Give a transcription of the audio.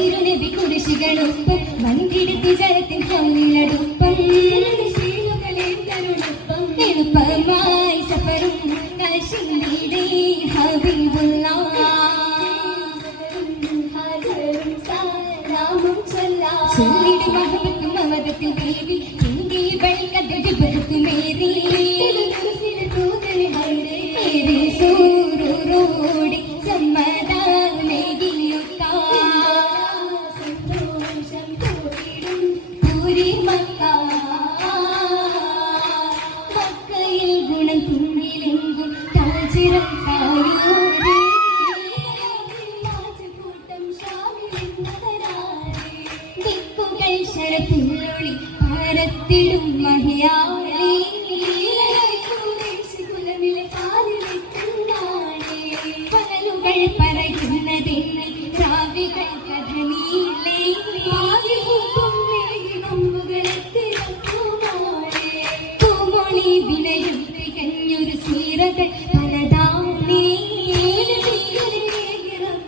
തിരുനബി കുരിശികളൊപ്പം വന്തിടുത്തി ജലത്തിൻ ഹൗലിലടുപ്പം എളുപ്പമായി സഫറും കശിന്തിടെ ഹബീബുല്ലാഹ് ചൊല്ലിടി മഹബത്തും മമതത്തിൽ ദേവി ഹിന്ദി ബൽക്കത്ത് ബഹത്തുമേറി സൂറോടി സമ്മതാനേകിയൊക്ക സന്തോഷം കൂടിടും പൂരി മക്ക മക്കയിൽ ഗുണം തുമ്പിലെങ്കും താജിരം കായൂരി കൂട്ടം ദിക്കുകൾ ശരപ്പുള്ളൊളി ഭാരത്തിടും മഹിയാളി പറയുന്നതെന്ന് രാവികൾ കഥനീലേ പൂമൊഴി വിനയ